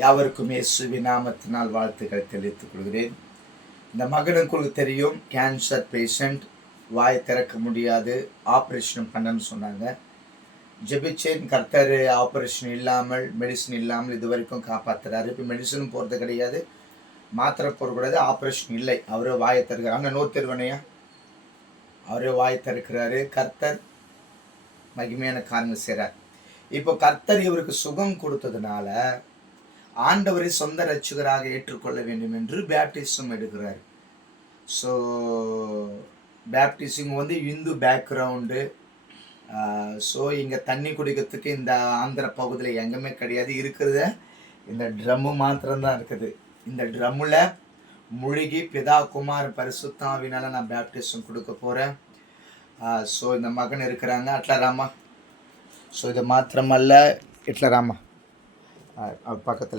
யாவருக்கும் இயேசுவின் நாமத்தினால் வாழ்த்துக்களை தெரிவித்துக் கொள்கிறேன். இந்த மகனுக்கு தெரியும், கேன்சர் பேஷண்ட், வாய் திறக்க முடியாது, ஆப்ரேஷன் பண்ணணும்னு சொன்னாங்க. ஜெபிச்சேன், கர்த்தர் ஆப்ரேஷன் இல்லாமல், மெடிசன் இல்லாமல் இது வரைக்கும் காப்பாற்றுறாரு. இப்போ மெடிசனும் போகிறது கிடையாது, மாத்திரை போடக்கூடாது, ஆப்ரேஷன் இல்லை. அவரே வாயை திறக்கிறார். அங்கே நோட் தெருவனையா அவரே வாயை திறக்கிறாரு. கர்த்தர் மகிமையான காரணம் செய்கிறார். இப்போ கர்த்தர் இவருக்கு சுகம் கொடுத்ததுனால ஆண்டவரை சொந்த ரட்சகராக ஏற்றுக்கொள்ள வேண்டும் என்று பேப்டிசம் எடுக்கிறார். So baptism Hindu background. So இங்கே தண்ணி குடிக்கிறதுக்கு இந்த ஆந்திர பகுதியில் எங்கேயுமே கிடையாது. இருக்கிறத இந்த ட்ரம்மு மாத்திரம்தான் இருக்குது. இந்த ட்ரம்மில் முழுகி பிதா குமார் பரிசுத்தாவினால் நான் பேப்டிசம் கொடுக்க போகிறேன். ஸோ இந்த மகன் இருக்கிறாங்க, அட்லராமா. ஸோ இது மாத்திரமல்ல, இட்லராமா பக்கத்தில்